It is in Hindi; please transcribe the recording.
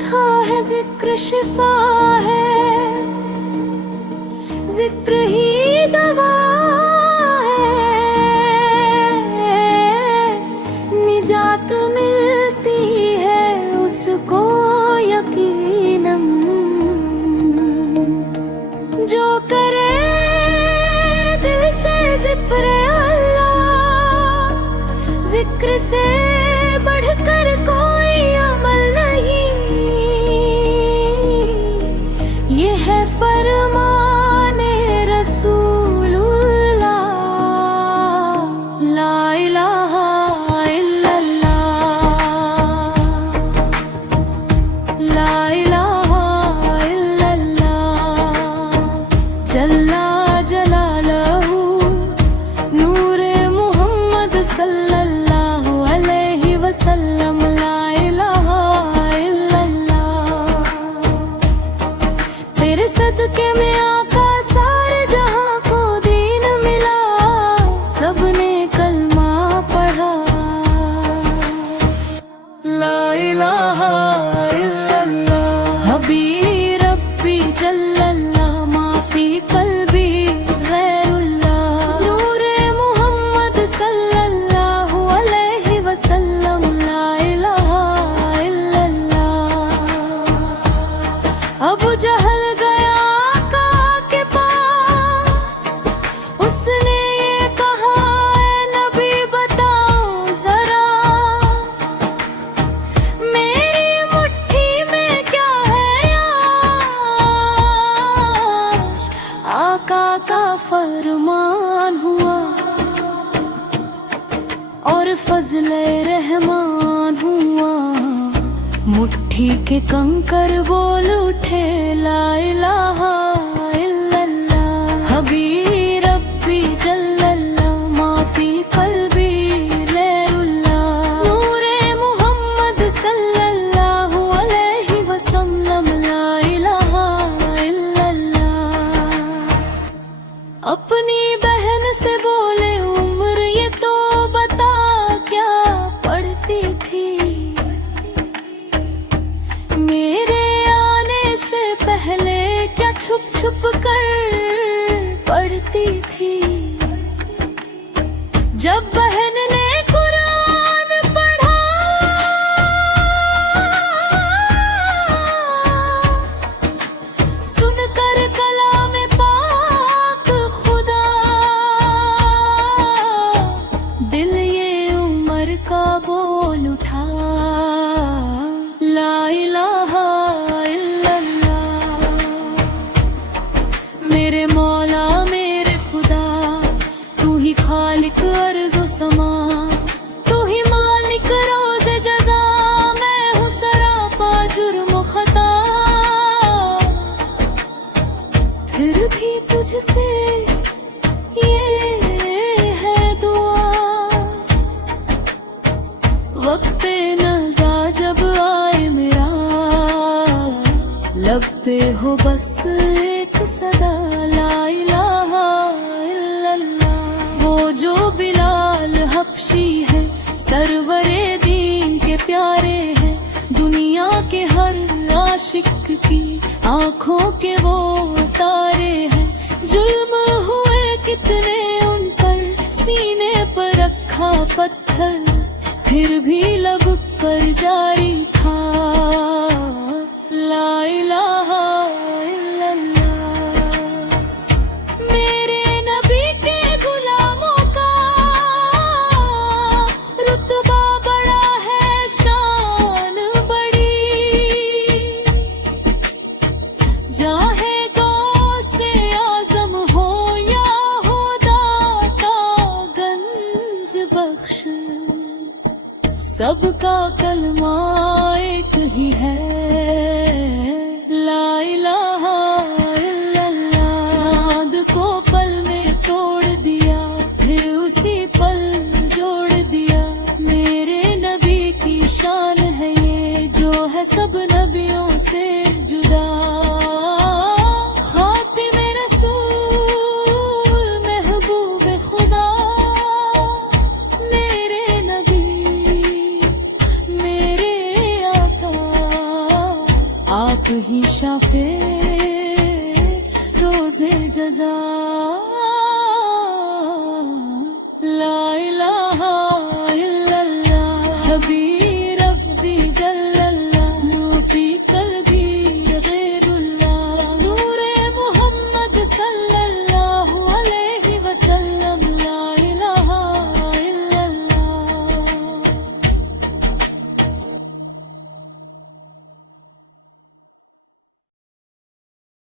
था है जिक्र शिफा है, जिक्र ही दवा है, निजात मिलती है उसको यकीनन। जो करे दिल से जिक्र अल्लाह, जिक्र से बढ़कर कोई अमल नहीं। ये है फरमाने रसूलुल्लाह, ला इलाहा इल्लल्लाह, ला इलाहा इल्लल्लाह। जल्ला जलालहू नूरे मुहम्मद सल्लल्लाहु अलैहि वसल्लम, ला इलाहा इल्लल्लाह। तेरे सदके में आका सारे जहां को दीन मिला, सबने कलमा पढ़ा, ला इलाहा इल्लल्लाह। हबी रब्बी जल्लल्लाह, माफी कल्बी गैरुल्लाह, नूरे मुहम्मद सल्लल्लाहु अलैहि वसल्लम, ला इलाहा इल्लल्लाह। अबू जहल गया आका के पास, उसने ये कहा ऐ नबी बताओ जरा, मेरी मुट्ठी में क्या है याश। आका का फरमान हुआ और फजले रहमान हुआ, मुट्ठी के कंकर बोल उठे, ला इलाहा इल्लल्लाह। हबी रब्बी जल्लल्लाह, माफी कल्बी गैरुल्लाह, नूरे मुहम्मद सल्लल्लाहु अलैहि वसल्लम, ला इलाहा इल्लल्लाह। अपनी बहन से बोले उम्र ये तो बता क्या पढ़ती थी, मेरे आने से पहले क्या छुप छुप कर पढ़ती थी। जब बहन ने कुरान पढ़ा, सुनकर कलाम पाक खुदा, दिल ये उमर का बोल उठा, ला इलाहा इल्लल्लाह। मेरे मौला मेरे खुदा, तू ही खालिक अर्ज़ो समा, तू ही मालिक रोज़े जज़ा, मैं हूँ सरापा जुर्म खता। फिर भी तुझसे ये है दुआ, वक्त नज़ा जब आए मेरा, लब पे हो बस एक सदा, ला इलाहा इल्लल्लाह। वो जो बिलाल हबशी है, सरवरे दीन के प्यारे हैं, दुनिया के हर आशिक की आंखों के वो तारे हैं। जुल्म हुए कितने उन पर, सीने पर रखा पत्थर, फिर भी लब पर जारी था, ला इलाहा इल्लल्लाह। मेरे नबी के गुलामों का रुतबा बड़ा है, शान बड़ी, चाहे गौसे आजम हो या हो दाता गंज बख्श, सबका कलमा एक ही है, ला इलाहा इल्लल्लाह। चांद को पल में तोड़ दिया, फिर उसी पल जोड़ दिया, मेरे नबी की शान है ये, जो है सब नबियों से जुदा। खातिमे रसूल महबूब खुदा, मेरे नबी मेरे आका, आप ही शाफे रोजे जजा।